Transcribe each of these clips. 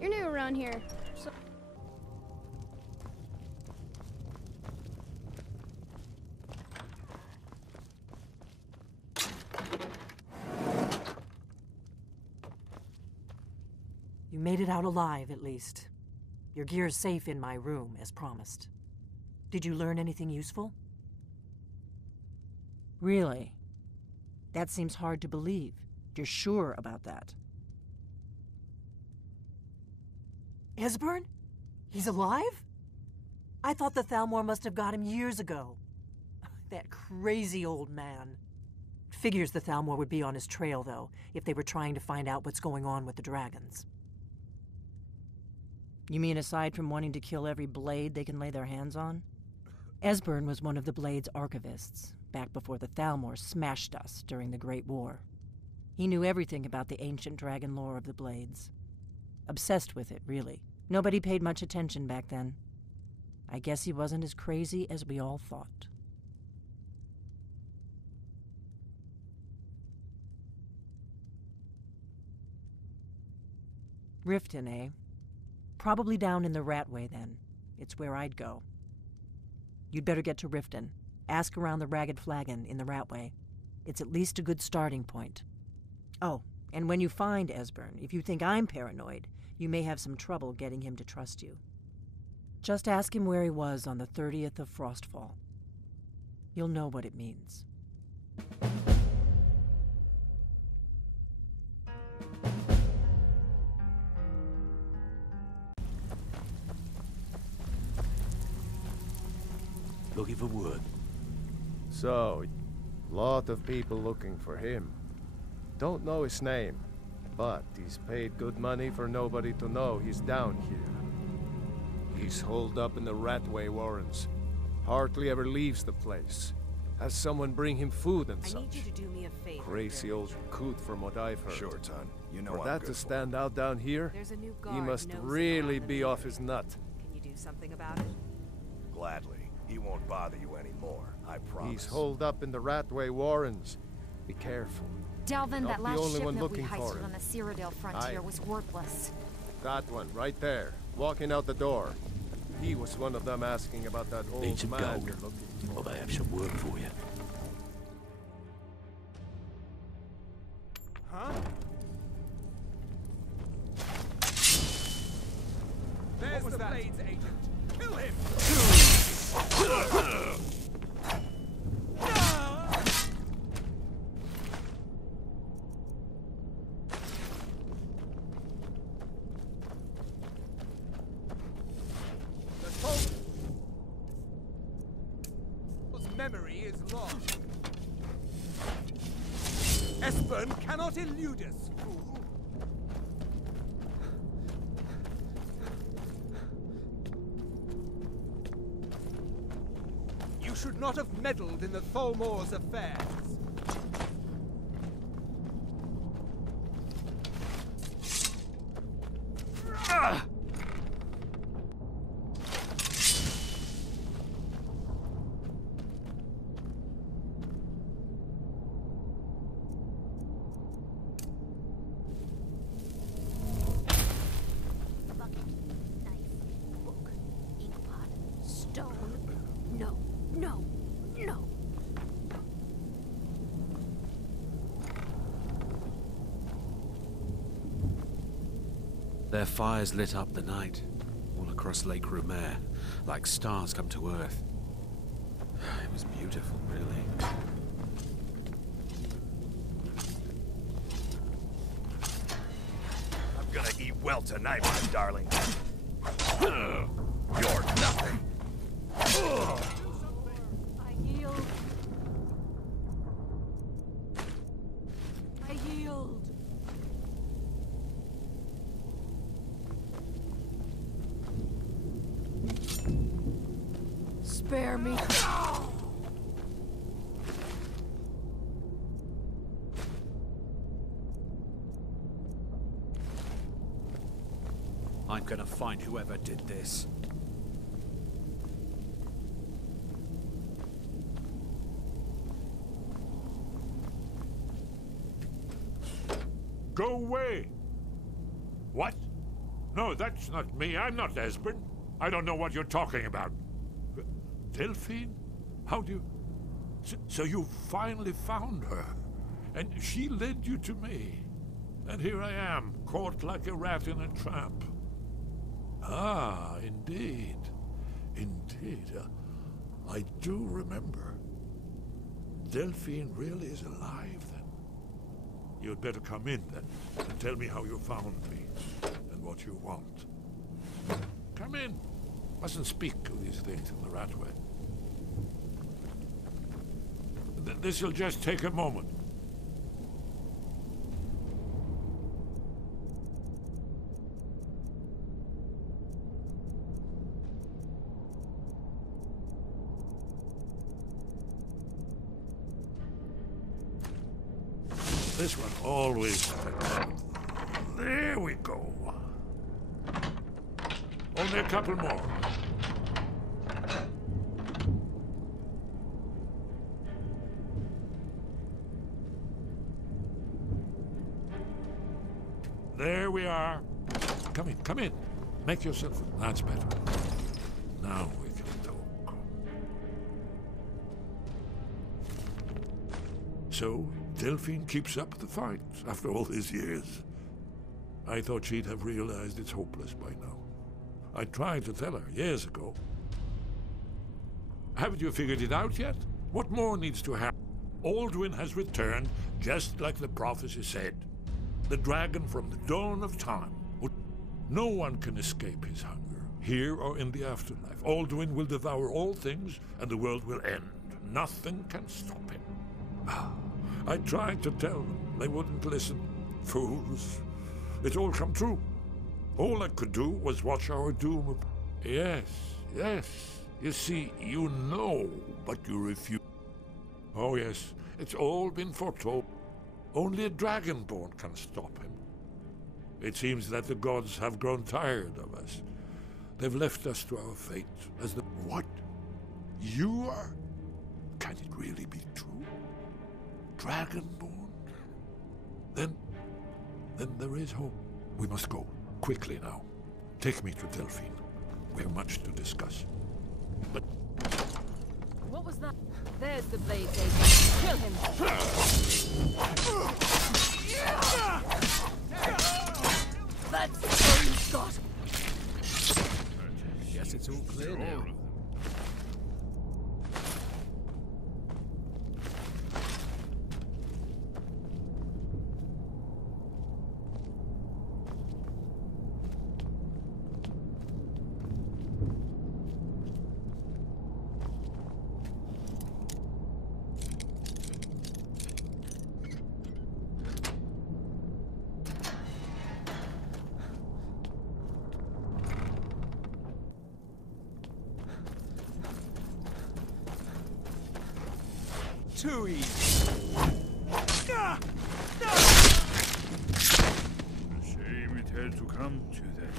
You're new around here, so... You made it out alive, at least. Your gear's safe in my room, as promised. Did you learn anything useful? Really? That seems hard to believe. You're sure about that? Esbern? He's alive? I thought the Thalmor must have got him years ago. That crazy old man. Figures the Thalmor would be on his trail, though, if they were trying to find out what's going on with the dragons. You mean aside from wanting to kill every blade they can lay their hands on? Esbern was one of the Blade's archivists, back before the Thalmor smashed us during the Great War. He knew everything about the ancient dragon lore of the Blades. Obsessed with it, really. Nobody paid much attention back then. I guess he wasn't as crazy as we all thought. Riften, eh? Probably down in the Ratway, then. It's where I'd go. You'd better get to Riften. Ask around the Ragged Flagon in the Ratway. It's at least a good starting point. Oh, and when you find Esbern, if you think I'm paranoid, you may have some trouble getting him to trust you. Just ask him where he was on the 30th of Frostfall. You'll know what it means. Looking for wood. So, lot of people looking for him. Don't know his name, but he's paid good money for nobody to know he's down here. He's holed up in the Ratway Warrens. Hardly ever leaves the place. Has someone bring him food and such. I need you to do me a favor. Crazy old coot from what I've heard. Sure, Ton. You know For I'm that good to for stand out down here, There's a new he guard must nosing really around be the off his nut. Can you do something about it? Gladly. He won't bother you anymore, I promise. He's holed up in the Ratway Warrens. Be careful. Delvin, Not that the last only one shipment we looking for heisted him. on the Cyrodiil frontier was worthless. That one, right there. Walking out the door. He was one of them asking about that Need old some man gold? you're looking for. Well, I have some work for you. Huh? There's the Blades agent. Kill him! Memory is lost. Esbern cannot elude us, fool. You should not have meddled in the Thalmor's affairs. Their fires lit up the night, all across Lake Rumer, like stars come to Earth. It was beautiful, really. I'm gonna eat well tonight, my darling. You're nothing. I healed. I healed. Spare me. I'm gonna find whoever did this. Go away! What? No, that's not me. I'm not Esbern. I don't know what you're talking about. Delphine? How do you... So you finally found her, and she led you to me. And here I am, caught like a rat in a trap. Ah, indeed. Indeed. I do remember. Delphine really is alive, then. You'd better come in, then, and tell me how you found me, and what you want. Come in. Mustn't speak of these things in the Ratway. This'll just take a moment. This one always... There we go. Only a couple more. There we are. Come in, come in. Make yourself... That's better. Now we can talk. So, Delphine keeps up the fight after all these years. I thought she'd have realized it's hopeless by now. I tried to tell her years ago. Haven't you figured it out yet? What more needs to happen? Alduin has returned, just like the prophecy said. The dragon from the dawn of time. No one can escape his hunger, here or in the afterlife. Alduin will devour all things, and the world will end. Nothing can stop him. I tried to tell them. They wouldn't listen. Fools. It's all come true. All I could do was watch our doom. Yes, yes. You see, you know, but you refuse. Oh, yes. It's all been foretold. Only a dragonborn can stop him. It seems that the gods have grown tired of us. They've left us to our fate as the... What? You are? Can it really be true? Dragonborn? Then there is hope. We must go. Quickly now. Take me to Delphine. We have much to discuss. But... What was that? There's the blade, David. Kill him! That's all you've got! Guess it's all clear now. Too easy. Shame it had to come to that.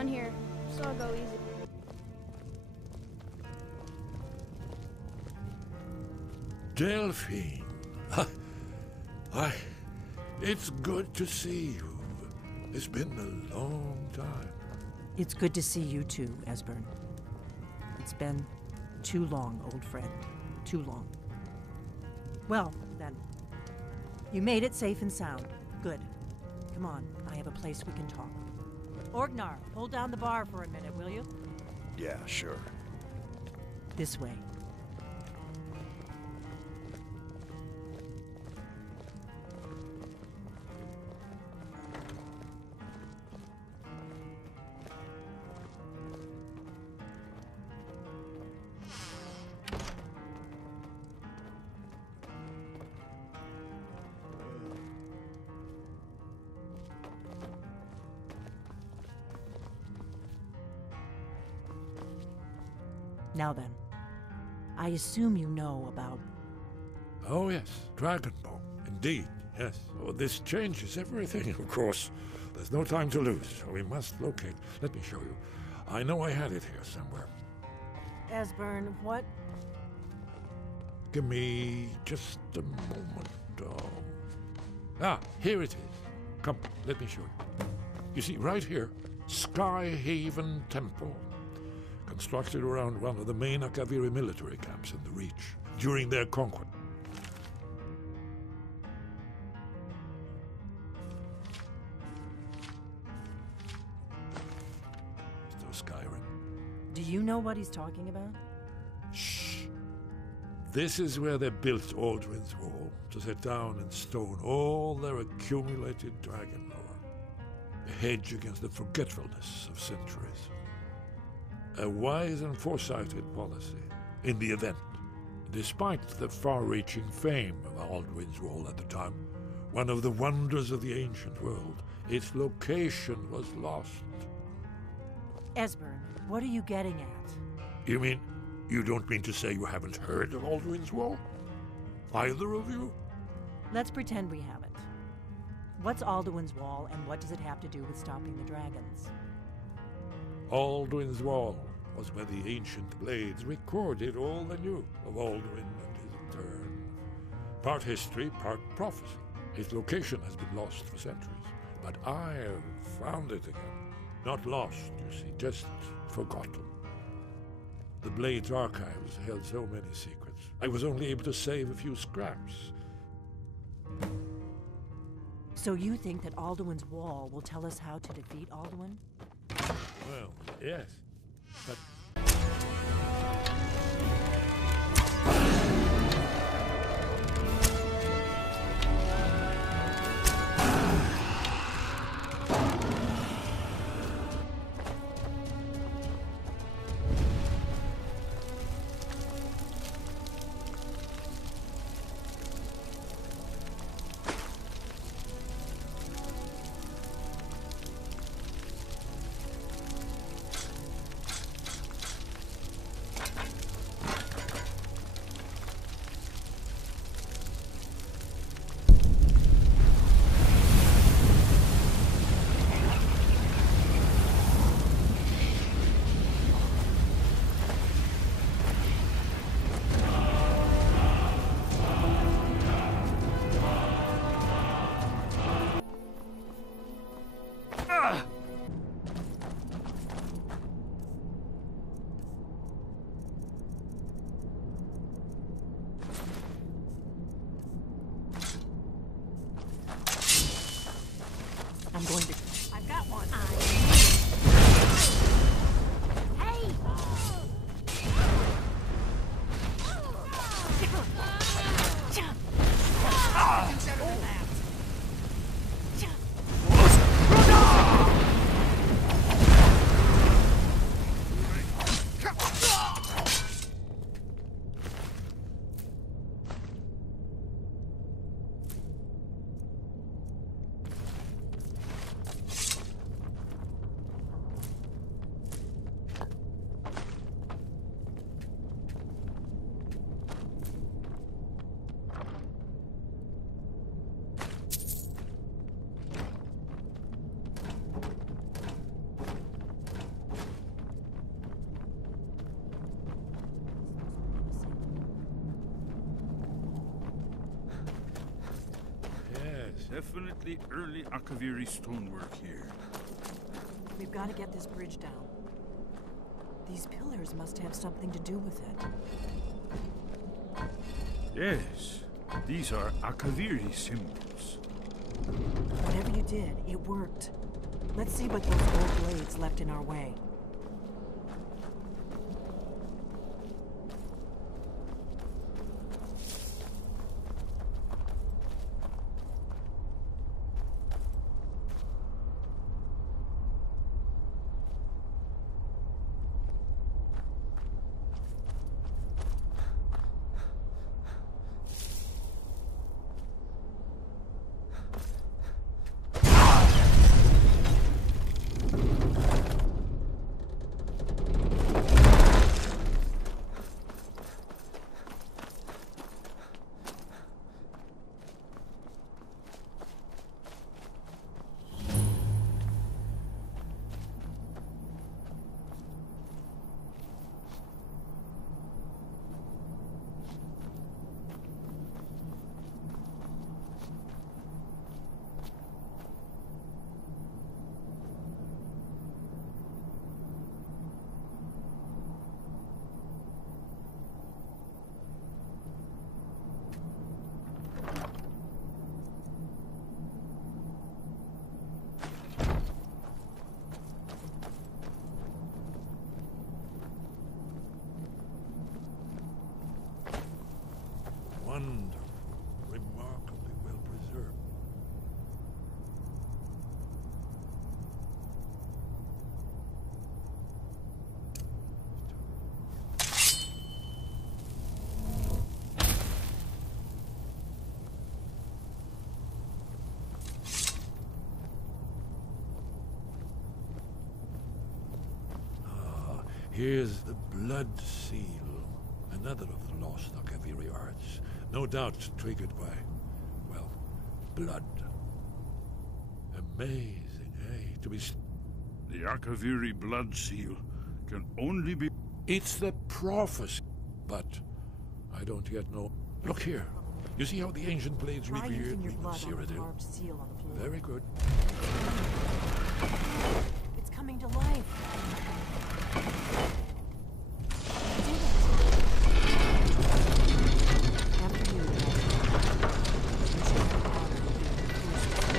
down here, so I'll go easy. Delphine. It's good to see you. It's been a long time. It's good to see you too, Esbern. It's been too long, old friend. Too long. Well, then. You made it safe and sound. Good. Come on, I have a place we can talk. Orgnar, hold down the bar for a minute, will you? Yeah, sure. This way. Now then, I assume you know about... Oh yes, Dragonbone. Indeed, yes. Oh, this changes everything, of course. There's no time to lose, so we must locate. Let me show you. I know I had it here somewhere. Esbern, what? Give me just a moment. Here it is. Come, let me show you. You see, right here, Skyhaven Temple. Constructed around one of the main Akaviri military camps in the Reach during their conquest. Still Skyrim. Do you know what he's talking about? Shh. This is where they built Aldrin's Wall, to set down in stone all their accumulated dragon lore. A hedge against the forgetfulness of centuries. A wise and foresighted policy in the event. Despite the far-reaching fame of Aldrin's Wall at the time, one of the wonders of the ancient world, its location was lost. Esbern, what are you getting at? You mean, you don't mean to say you haven't heard of Aldrin's Wall? Either of you? Let's pretend we haven't. What's Alduin's Wall, and what does it have to do with stopping the dragons? Alduin's Wall was where the ancient blades recorded all they knew of Alduin and his return. Part history, part prophecy. Its location has been lost for centuries, but I have found it again. Not lost, you see, just forgotten. The Blades archives held so many secrets. I was only able to save a few scraps. So you think that Alduin's Wall will tell us how to defeat Alduin? Well, yes, but... I'm going to... I've got one. Hey! Definitely early Akaviri stonework here. We've got to get this bridge down. These pillars must have something to do with it. Yes, these are Akaviri symbols. Whatever you did, it worked. Let's see what those old blades left in our way. Wonderful, remarkably well preserved. Ah, here's the blood seal, another of the lost Akaviri arts. No doubt triggered by, well, blood. Amazing, eh? To be... The Akaviri blood seal can only be... It's the prophecy, but I don't yet know. Look here. You see how the ancient blades Try revered using your me blood on the Cyrodiil? carved seal on the floor. Very good. It's coming to life. You did it. After you, you should have the honor of being the first.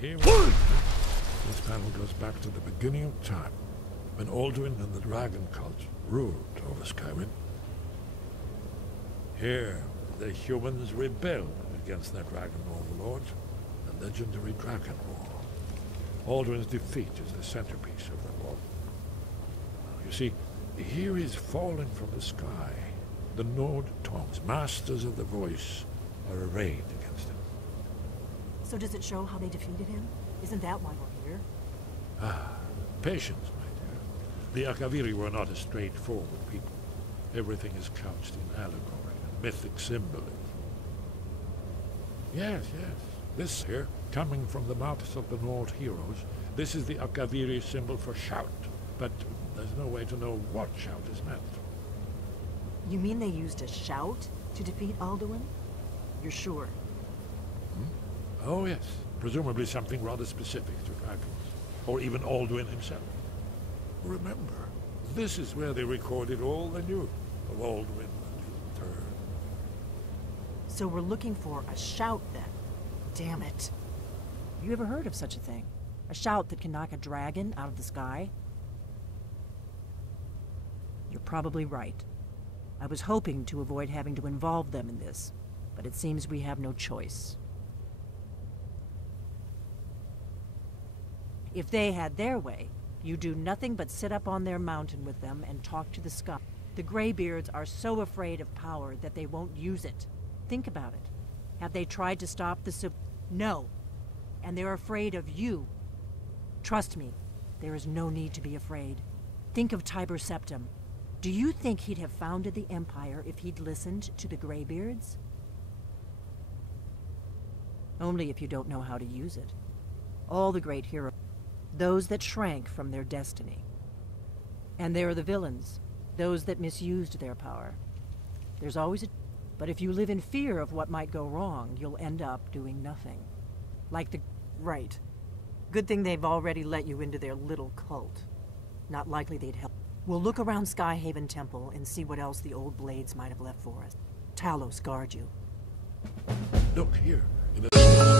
Here we go. This panel goes back to the beginning of time, when Alduin and the dragon cult ruled over Skyrim. Here, the humans rebelled against their dragon overlords, the legendary Dragon War. Alduin's defeat is the centerpiece of them all. You see, here is falling from the sky. The Nord Tongs, masters of the voice, are arrayed against him. So does it show how they defeated him? Isn't that why we're here? Ah, patience, my dear. The Akaviri were not a straightforward people. Everything is couched in allegory and mythic symbolism. Yes, yes. This here, coming from the mouths of the Nord heroes, this is the Akaviri symbol for shout. But there's no way to know what shout is meant. You mean they used a shout to defeat Alduin? You're sure? Oh, yes. Presumably something rather specific to dragons. Or even Alduin himself. Remember, this is where they recorded all they knew of Alduin and his return. So we're looking for a shout, then. Damn it. You ever heard of such a thing? A shout that can knock a dragon out of the sky? You're probably right. I was hoping to avoid having to involve them in this, but it seems we have no choice. If they had their way, you do nothing but sit up on their mountain with them and talk to the sky. The Greybeards are so afraid of power that they won't use it. Think about it. Have they tried to stop the No. And they're afraid of you. Trust me, there is no need to be afraid. Think of Tiber Septim. Do you think he'd have founded the Empire if he'd listened to the Greybeards? Only if you don't know how to use it. All the great heroes, those that shrank from their destiny. And there are the villains, those that misused their power. There's always a... But if you live in fear of what might go wrong, you'll end up doing nothing. Like the... Right. Good thing they've already let you into their little cult. Not likely they'd help. We'll look around Skyhaven Temple and see what else the old blades might have left for us. Talos guard you. Look here. In the